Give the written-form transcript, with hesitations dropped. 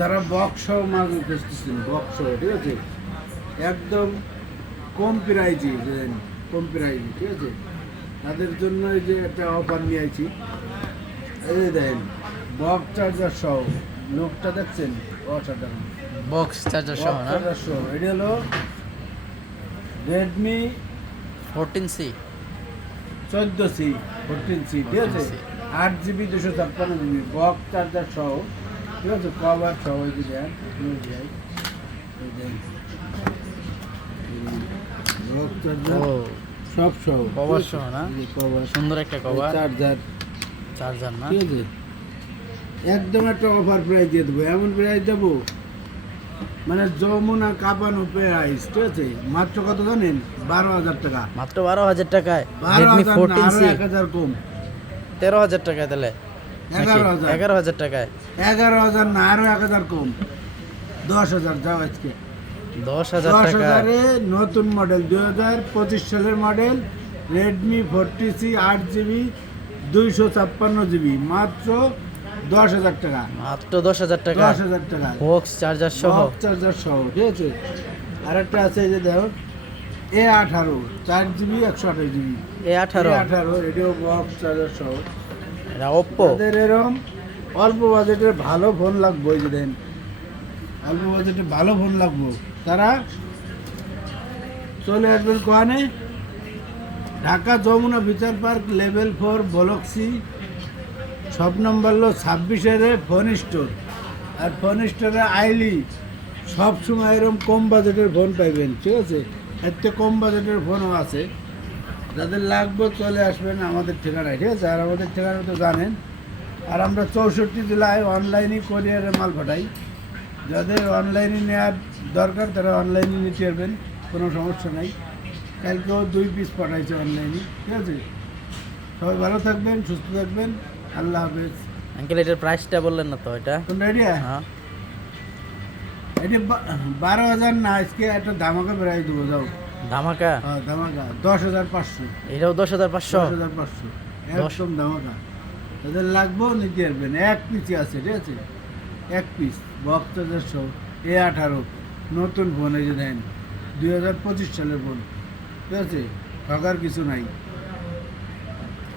যারা বক্স মাল খুঁজতেছেন, বক্স ঠিক আছে, একদম কম প্রাইজে, কম প্রাইজে ঠিক আছে, তাদের জন্য এই যে একটা অফার নিয়ে আইছি। এই যে দেখেন বক্স চার্জার সহ, লোকটা দেখছেন অসাধারণ, বক্স চার্জার সহ না? চার্জার সহ। এটা হলো রেডমি 14C 14C 14C ঠিক আছে, 14C 8GB 256GB box charger সহ ঠিক আছে, কভার সহ। এই যে দেন বক্স চার্জার ও সব সহ, কভার সহ না? কভার, সুন্দর একটা কভার, চার্জার চার্জার না? ঠিক আছে। একদম একটা অফার প্রাইস দিয়ে দেবো, এমন প্রাইস দেবো মানে যমুনা কাঁপানো প্রাইস ঠিক আছে। মাত্র কত জানেন? 12,000 টাকা। মাত্র 12,000 টাকায় Redmi 12,000 না, আরো 14C 1,000 কম। 13,000 টাকায় তাহলে? 11,000 11,000 টাকায়? 11,000 না, আরো 1,000 কম। 10,000 যাও আজকে। 10,000 টাকা 10,000-এ নতুন মডেল 2025 সালের model Redmi 40C 8GB 256GB মাত্র 10,000 টাকা। মাত্র 10,000 টাকা 10,000 টাকা বক্স চার্জার সহ। বক্স চার্জার সহ ঠিক আছে। আরেকটা আছে এই যে দেখো A18 4GB 128GB A18 A18 এটাও বক্স চার্জার সহ। এটা Oppo। তাদের এরকম অল্প বাজেটের ভালো ফোন লাগবে, ওই যে দেন অল্প বাজেটে ভালো ফোন লাগবো, তারা চলে আসবেন কোয়ানে, ঢাকা যমুনা বিচার পার্ক লেভেল 4 ব্লক সি, সব নম্বর হলো 26-এর ফোন স্টোর। আর ফোন স্টোরে আইলি সব সময় এরকম কম বাজেটের ফোন পাইবেন ঠিক আছে। এর থেকে কম বাজেটের ফোনও আছে, যাদের লাগবে চলে আসবেন আমাদের ঠিকানায় ঠিক আছে। আর আমাদের ঠিকানা তো জানেন। আর আমরা 64 জেলায় অনলাইনে কোরিয়ারে মাল পাঠাই, যাদের অনলাইনে নেওয়ার দরকার তারা অনলাইনে নিতে পারবেন, কোনো সমস্যা নাই। কালকেও 2 পিস পাঠাইছে অনলাইনে ঠিক আছে। সবাই ভালো থাকবেন, সুস্থ থাকবেন, আল্লাহ হাফেজ। আঙ্কেল এটার প্রাইসটা বললেন না তো? এটা কোনটা আইডিয়া? হ্যাঁ এটি 12,000 না, আজকে একটা ধামাকা বেড়াই দেবো যাও। ধামাকা? হ্যাঁ ধামাকা 10,500। এটাও 10,500? 10,500 একদম ধামাকা। তাদের লাগবেও নিতে পারবেন, এক পিসই আছে ঠিক আছে, এক পিস বক্স চার্জার সহ A18 নতুন ফোন। এই যে দেন 2025 সালের ফোন ঠিক আছে, ঠকার কিছু নাই।